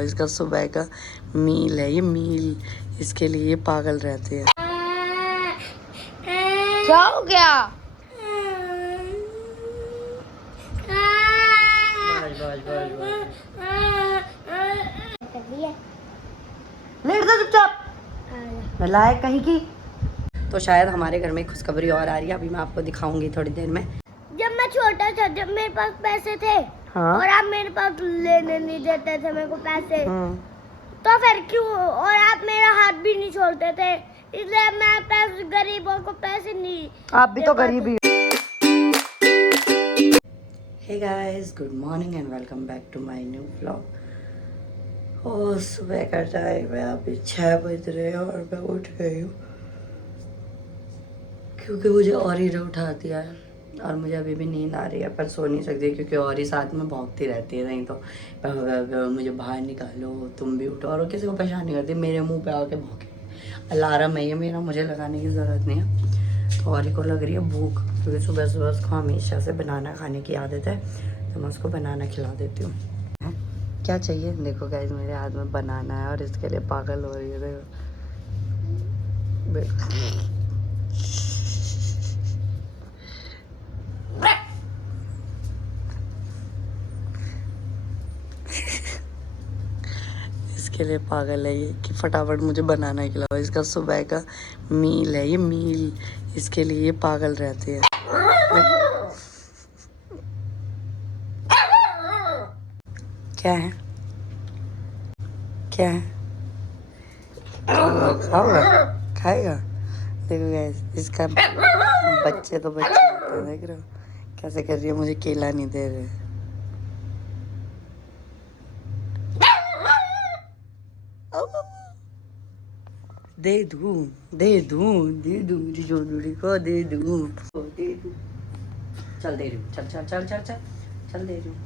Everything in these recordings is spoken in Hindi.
इसका सुबह का मील है, ये मील इसके लिए पागल रहते हैं। क्या हो गया? लेट जा चुपचाप, नालायक कहीं की। तो शायद हमारे घर में खुशखबरी और आ रही है, अभी मैं आपको दिखाऊंगी थोड़ी देर में। जब मैं छोटा था, जब मेरे पास पैसे थे, हाँ? और आप मेरे पास लेने नहीं देते थे मेरे को पैसे, तो फिर क्यों? और आप मेरा हाथ भी नहीं छोड़ते थे, इसलिए मैं पैसे, गरीबों को पैसे नहीं। आप भी तो गरीब ही। Hey guys, good morning and welcome back to my new vlog. Oh, सुबह का टाइम है, अभी 6 बज रहे हैं और मैं उठ गई हूँ क्योंकि मुझे और ही उठा दिया है और मुझे अभी भी नींद आ रही है, पर सो नहीं सकती क्योंकि और ही साथ में भौंकती रहती है। नहीं तो मुझे बाहर निकालो, तुम भी उठो, और किसी को परेशान नहीं करती, मेरे मुंह पे आके भौंके। अलार्म है ये मेरा, मुझे लगाने की ज़रूरत नहीं है। तो और ही को लग रही है भूख, क्योंकि सुबह सुबह उसको हमेशा से बनाना खाने की आदत है, तो मैं उसको बनाना खिला देती हूँ। क्या चाहिए? देखो गाइस, मेरे हाथ में बनाना है और इसके लिए पागल हो रही है। देखो इसके लिए पागल है ये कि फटाफट मुझे बनाना खिलाओ। इसका सुबह का मील है, ये मील इसके लिए पागल रहते हैं। क्या है? क्या है? खाओगा? खाएगा? देखो गाइस, इसका बच्चे तो बच्चे होते हैं, देख रहे हो कैसे कर रही है, मुझे केला नहीं दे रहे। दे दूं, दे दूं, दे दूं, जोड़ी को दे दूं, दे दूं। चल दे रही हूँ, चल चल चल चल चल चल दे रही हूँ।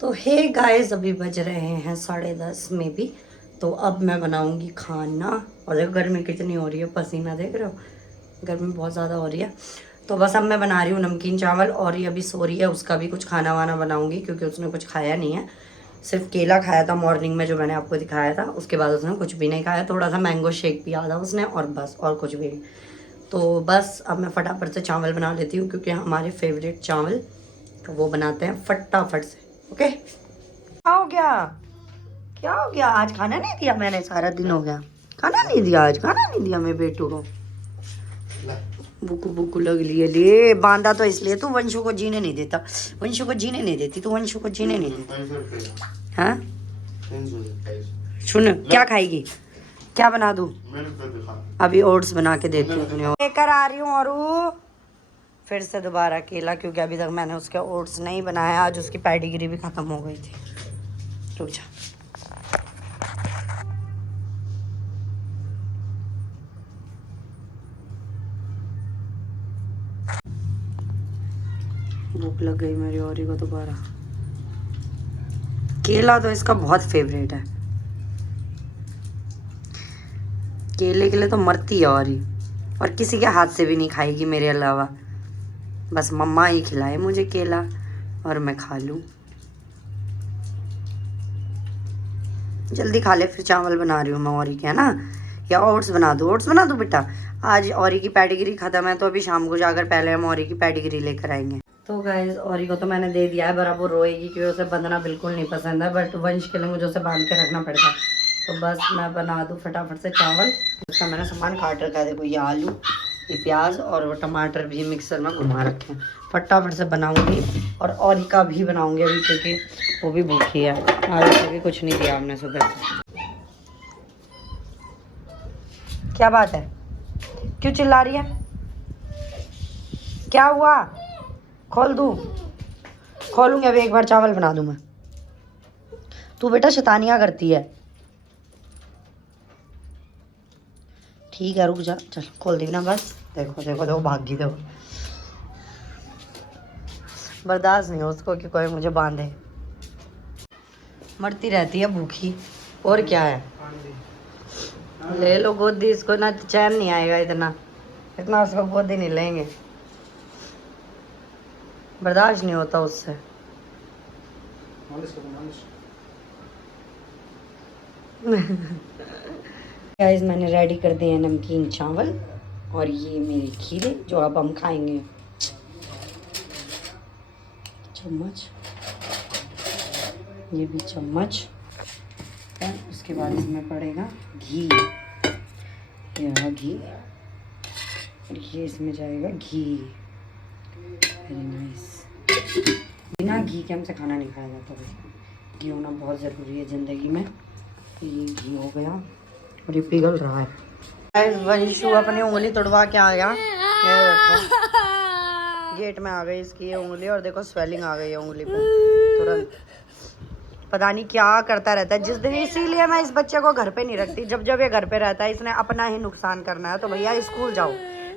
तो हे गाइस, अभी बज रहे हैं 10:30 में भी। तो अब मैं बनाऊंगी खाना, और देखो गर्मी कितनी हो रही है, पसीना देख रहे हो, गर्मी बहुत ज़्यादा हो रही है। तो बस अब मैं बना रही हूँ नमकीन चावल, और ये अभी सो रही है, उसका भी कुछ खाना वाना बनाऊंगी क्योंकि उसने कुछ खाया नहीं है। सिर्फ केला खाया था मॉर्निंग में, जो मैंने आपको दिखाया था, उसके बाद उसने कुछ भी नहीं खाया। थोड़ा सा मैंगो शेक पिया था उसने, और बस, और कुछ भी नहीं। तो बस अब मैं फटाफट से चावल बना लेती हूँ क्योंकि हमारे फेवरेट चावल, तो वो बनाते हैं फटाफट से। ओके, क्या हो गया? क्या हो गया? आज खाना नहीं दिया मैंने, सारा दिन हो गया खाना नहीं दिया, आज खाना नहीं दिया मेरे बेटू को। बुकू बुकू लग लिए, ले बांधा तो इसलिए तू वंशु को जीने नहीं देता, वंशु को जीने नहीं देती तू, वंशु को जीने नहीं देती। हाँ सुन, क्या खाएगी? क्या बना दूँ? अभी ओट्स बना के देती हूँ, लेकर आ रही हूँ। और फिर से दोबारा केला, क्योंकि अभी तक मैंने उसके ओट्स नहीं बनाया, आज उसकी पेडिग्री भी ख़त्म हो गई थी। रुक जा, भूख लग गई मेरी औरी को दोबारा। केला तो इसका बहुत फेवरेट है, केले के लिए तो मरती है औरी, और किसी के हाथ से भी नहीं खाएगी मेरे अलावा, बस मम्मा ही खिलाए मुझे केला और मैं खा लूँ। जल्दी खा ले, फिर चावल बना रही हूँ मैं औरी के, है ना? या ओट्स बना दूँ? ओट्स बना दूँ बेटा? आज औरी की पेडिग्री ख़त्म है, तो अभी शाम को जाकर पहले हम औरी की पेडिग्री लेकर आएंगे। तो गाइस, औरी को तो मैंने दे दिया है, पर अब वो रोएगी क्योंकि उसे बंधना बिल्कुल नहीं पसंद है, बट वंश के लिए मुझे उसे बांध के रखना पड़ता है। तो बस मैं बना दूँ फटाफट से चावल। उसका मैंने सामान काट रखा है, देखो ये आलू, ये प्याज और वो टमाटर भी मिक्सर में घुमा रखे हैं। फटाफट से बनाऊंगी, और औरी का भी बनाऊंगी अभी, क्योंकि वो भी भूखी है, आज उसे भी कुछ नहीं दिया हमने सुबह से। क्या बात है? क्यों चिल्ला रही है? क्या हुआ? खोल दूँ? खोलूंगी अभी, एक बार चावल बना दूँ मैं। तू बेटा शैतानियाँ करती है। ठीक है रुक जा, चल खोल दी ना बस। देखो देखो देखो भाग गई, देखो। बर्दाश्त नहीं हो उसको कि कोई मुझे बांधे। मरती रहती है भूखी, और क्या है। ले लो गोदी इसको, ना चैन नहीं आएगा इतना इतना उसको गोदी नहीं लेंगे, बर्दाश्त नहीं होता उससे। गाइस मैंने रेडी कर दिए हैं नमकीन चावल, और ये मेरे खीरे जो अब हम खाएंगे। चम्मच, ये भी चम्मच, और उसके बाद इसमें पड़ेगा घी। ये रहा घी, और ये इसमें जाएगा घी। Very nice. बिना घी के हमसे खाना नहीं खाया जाता भाई, घी होना बहुत ज़रूरी है ज़िंदगी में। ये घी हो गया और ये पिघल रहा है। वंशु अपनी उंगली तोड़वा के आ गया, ये देखो गेट में आ गई इसकी ये उंगली, और देखो स्वेलिंग आ गई है उंगली पे तुरंत। पता नहीं क्या करता रहता है जिस दिन। इसीलिए मैं इस बच्चे को घर पे नहीं रखती, जब जब ये घर पे रहता है इसने अपना ही नुकसान करना है। तो भैया स्कूल जाओ,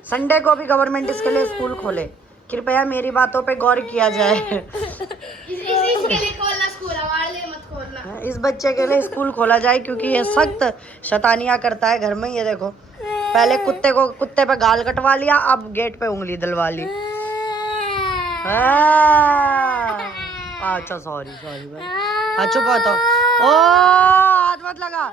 संडे को भी गवर्नमेंट इसके लिए स्कूल खोले, कृपया मेरी बातों पे गौर किया जाए। इसके लिए खोलना स्कूल, हमारे लिए मत खोलना। इस बच्चे के लिए स्कूल खोला जाए क्योंकि ये सख्त शैतानियाँ करता है घर में। ये देखो पहले कुत्ते पे गाल कटवा लिया, अब गेट पे उंगली दिलवा ली। अच्छा सॉरी भाई, अच्छा बात हो। ओ हाथ मत लगा।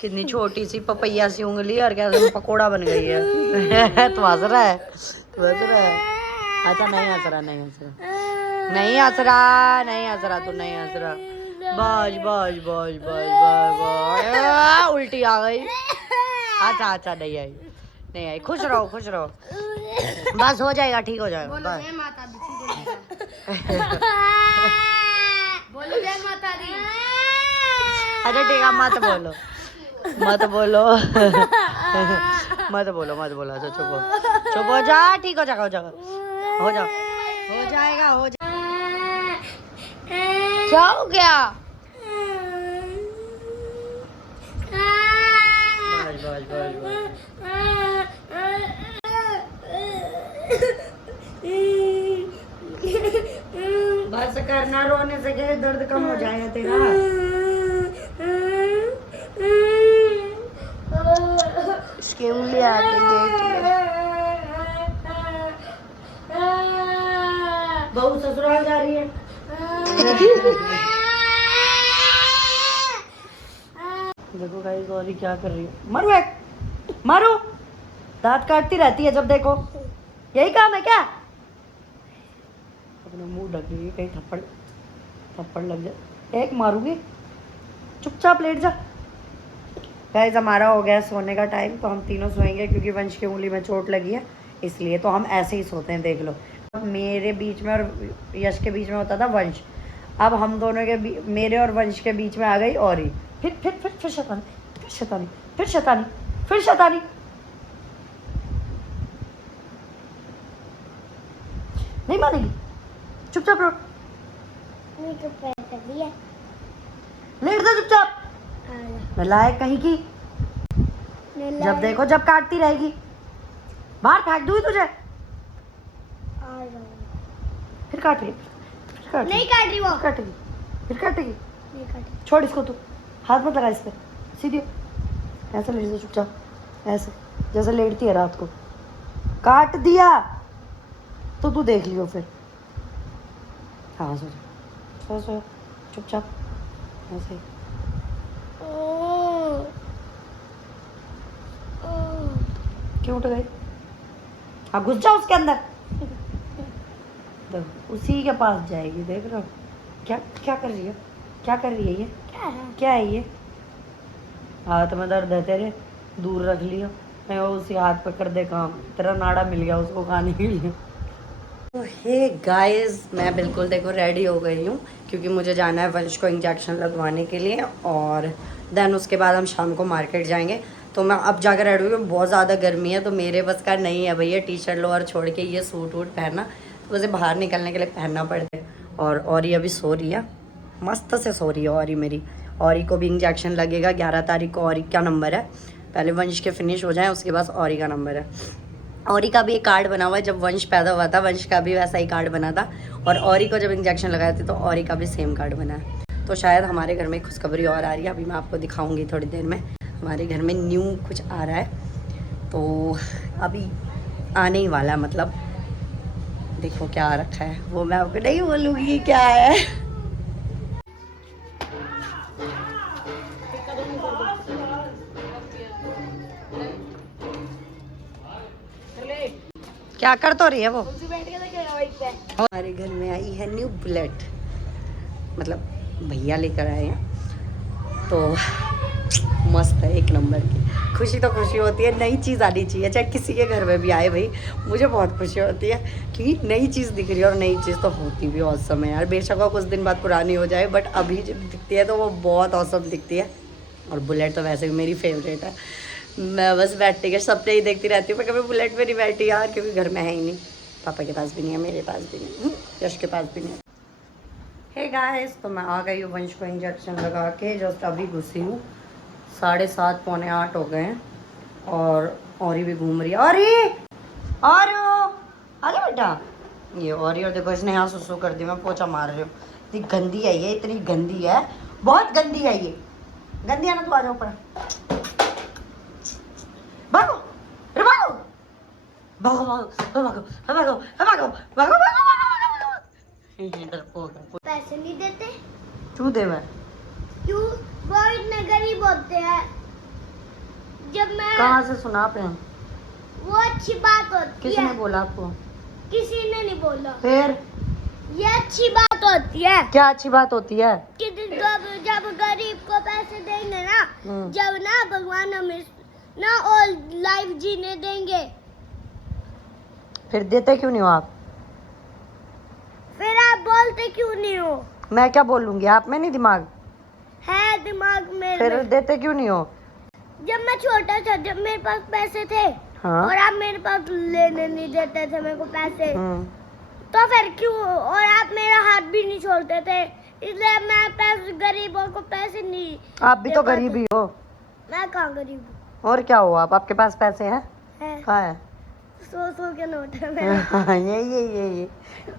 कितनी छोटी सी पपैया सी उंगली और क्या पकोड़ा बन गई है। तो हंस रहा है, तो हंस रहा है। अच्छा नहीं हंस रहा, नहीं हंस रहा, नहीं हंस रहा, नहीं हंस रहा, तू नहीं हंस रहा। बस बस बस बस बस बस, उल्टी आ गई। अच्छा अच्छा नहीं आई, नहीं आई। खुश रहो खुश रहो, बस हो जाएगा, ठीक हो जाएगा बस। माता दी बोलो जय माता दी। अच्छा ठीक है, मत बोलो मत बोलो मत बोलो मत बोलो। अच्छा चुप हो जा, ठीक हो जाएगा, हो जाएगा, हो जाओ, हो जाएगा, हो जा। क्या हो गया? बस बस बस बस बस करना, रोने से क्या दर्द कम हो जाएगा तेरा। इसकी उंगली आके गेट में। बहू ससुराल जा रही है। देखो गाइस गौरी क्या कर रही है। मारो एक, मारो, दांत काटती रहती है जब देखो, यही काम है क्या? अपना मुंह ढक रही है, कहीं थप्पड़ लग जाए। एक मारूंगी, चुपचाप लेट जा। गाइस हमारा हो गया सोने का टाइम, तो हम तीनों सोएंगे क्योंकि वंश की उंगली में चोट लगी है, इसलिए तो हम ऐसे ही सोते हैं। देख लो, मेरे बीच में और यश के बीच में होता था वंश, अब हम दोनों के मेरे और वंश के बीच में आ गई और ही फिर शैतानी, फिर शैतानी, फिर शैतानी, फिर शैतानी। नहीं मानेगी, चुपचाप रहो, लेट जा चुपचाप। नालायक कहीं की, जब देखो जब काटती रहेगी, बाहर फेंक दूँ तुझे। फिर काट रही, नहीं काट रही वो, काटेगी, फिर काटेगी। नहीं काटी। छोड़ इसको, तू हाथ मत लगा इस पे, सीधी ऐसे लेट जा चुपचाप, ऐसे जैसे लेटती है रात को। काट दिया तो तू देख लियो फिर। हाँ सो चुपचाप ऐसे। क्यों उठ गई? हाँ घुस जाओ उसके अंदर, उसी के पास जाएगी। देख रहे हो क्या क्या कर रही है, क्या कर रही है ये, क्या है ये? हाथ में दर्द है तेरे, दूर रख लियो, नहीं वो उसी हाथ पे कर दे काम। तेरा नाड़ा मिल गया उसको खाने के लिए। तो हे गाइस, मैं बिल्कुल देखो रेडी हो गई हूँ क्योंकि मुझे जाना है वंश को इंजेक्शन लगवाने के लिए, और देन उसके बाद हम शाम को मार्केट जाएंगे। तो मैं अब जाकर रेडी हुई हूँ, बहुत ज़्यादा गर्मी है तो मेरे बस का नहीं है भैया टी शर्ट लोअर छोड़ के ये सूट वूट पहनना, तो मुझे बाहर निकलने के लिए पहनना पड़ता है। और ये अभी सो रही है, मस्त से सो रही है। और मेरी औरी को भी इंजेक्शन लगेगा 11 तारीख को। औरी का नंबर है, पहले वंश के फिनिश हो जाए उसके बाद औरी का नंबर है। औरी का भी एक कार्ड बना हुआ है, जब वंश पैदा हुआ था वंश का भी वैसा ही कार्ड बना था, और औरी को जब इंजेक्शन लगाए थे तो औरी का भी सेम कार्ड बना है। तो शायद हमारे घर में खुशखबरी और आ रही है, अभी मैं आपको दिखाऊंगी थोड़ी देर में। हमारे घर में न्यू कुछ आ रहा है, तो अभी आने ही वाला है, मतलब देखो क्या आ रखा है वो मैं आपको नहीं बोलूँगी क्या है। क्या कर तो रही है वो? हमारे घर में आई है न्यू बुलेट, मतलब भैया लेकर आए हैं, तो मस्त है, एक नंबर की। खुशी तो खुशी होती है, नई चीज़ आनी चाहिए चाहे किसी के घर में भी आए भाई, मुझे बहुत खुशी होती है क्योंकि नई चीज़ दिख रही है, और नई चीज़ तो होती भी औसम है यार। बेशक वो कुछ दिन बाद पुरानी हो जाए, बट अभी जब दिखती है तो वो बहुत औसम दिखती है। और बुलेट तो वैसे भी मेरी फेवरेट है, मैं बस बैठने के सपने ही देखती रहती हूँ, मैं कभी बुलेट में नहीं बैठी यार, क्योंकि घर में है ही नहीं, पापा के पास भी नहीं है, मेरे पास भी नहीं, यश के पास भी नहीं है। हे गाइस, तो मैं आ गई हूँ वंश को इंजेक्शन लगा के, जस्ट अभी घुसी हूँ। 7:30 पौने 8 हो गए हैं, और औरी भी घूम रही है। और आजा बेटा, ये औरी, और देखो इसने यहाँ सुसु कर दी, मैं पोछा मार रही हूँ। इतनी गंदी है ये, इतनी गंदी है, बहुत गंदी है ये, गंदी है ना। तो आ जाओ ऊपर, भागो भागो भागो भागो भागो भागो भागो भागो। पैसे नहीं देते तू दे मैं क्यों? वो इतने गरीब होते हैं। जब मैं कहाँ से सुना आपने? वो अच्छी बात होती किसने है। बोला आपको? किसी ने नहीं बोला। फिर ये अच्छी बात होती है। क्या अच्छी बात होती है? कि जब गरीब को पैसे देंगे ना, जब ना भगवान हमें ना और लाइफ जीने देंगे। फिर देते क्यों नहीं हो आप? फिर आप बोलते क्यों नहीं हो? मैं क्या बोलूंगी, आप में नहीं दिमाग है? दिमाग मेरे फिर में। देते क्यों नहीं हो? जब मैं छोटा था, जब मेरे पास पैसे थे, हाँ? और आप मेरे पास लेने नहीं देते थे मेरे को पैसे, तो फिर क्यों? और आप मेरा हाथ भी नहीं छोड़ते थे, इसलिए मैं पैसे गरीबों को पैसे नहीं। आप भी तो गरीब ही हो। मैं कहाँ गरीब हूँ? और क्या हुआ, आपके पास पैसे हैं? है। कहाँ है? 100 के नोट है मेरे। ये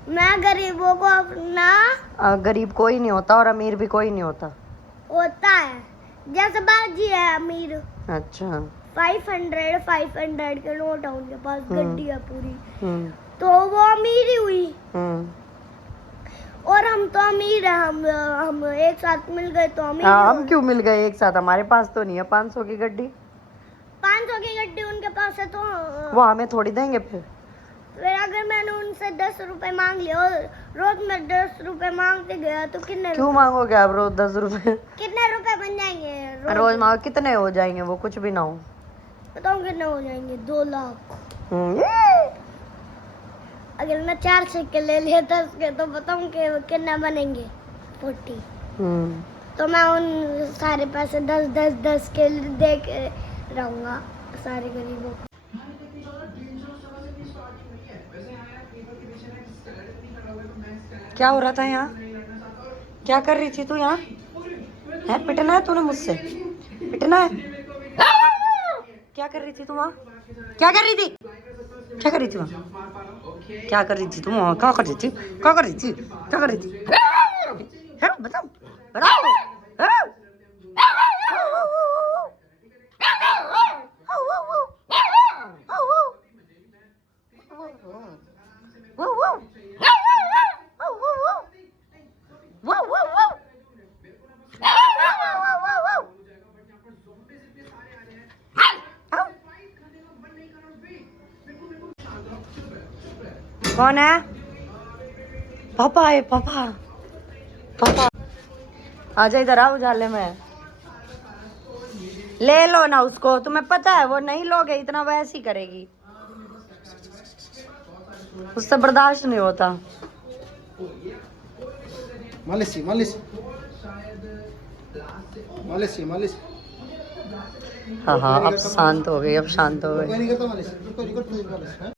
मैं गरीबों को अपना गरीब कोई नहीं होता, और अमीर भी कोई नहीं होता। होता है, जैसे बाजी है अमीर। अच्छा। 500 के नोट है उनके पास, गड्डी है पूरी, तो वो अमीर ही हुई। और हम तो अमीर है, हम एक साथ मिल गए तो अमीर। हम क्यों मिल गए एक साथ? हमारे पास तो नहीं है 500 की गड्डी। 500 की गड्डी उनके पास है, तो वो हमें थोड़ी देंगे। फिर अगर मैंने उनसे 10 रुपए मांग लिया, और रोज मैं 10 रुपए मांगते गया, तो कितने क्यों मांगोगे आप रोज 10 रुपए? कितने रुपए बन जाएंगे रोज मांगो, कितने हो जाएंगे? वो कुछ भी ना हो। बताओ कितने हो जाएंगे? 2 लाख। अगर मैं 4 सिक्के ले लिए 10 के, तो बताऊं कि कितना बनेंगे? 40। तो मैं उन सारे पैसे 10 के दे के रहूंगा सारे गरीबों को। क्या हो रहा था यहाँ? क्या कर रही थी तू यहाँ? है पिटना है तूने मुझसे? पिटना है? क्या कर रही थी तू वहाँ? क्या कर रही थी? क्या कर रही थी वहाँ? क्या कर रही थी तुम वहाँ? क्या कर रही थी? क्या कर रही थी? क्या कर रही थी? बताओ बताओ। कौन है? पापा है, पापा पापा आजा इधर, आओ उजाले में। ले लो ना उसको, तुम्हें पता है वो नहीं लोगे इतना, वैसे ही करेगी। उससे बर्दाश्त नहीं होता। मालिश मालिश मालिश मालिश। हाँ हाँ, अब शांत हो गई, अब शांत हो कोई गई। नहीं करता मालिश, कोई नहीं करता मालिश।